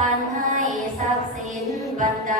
ปันให้ทรัพย์สินบรรดา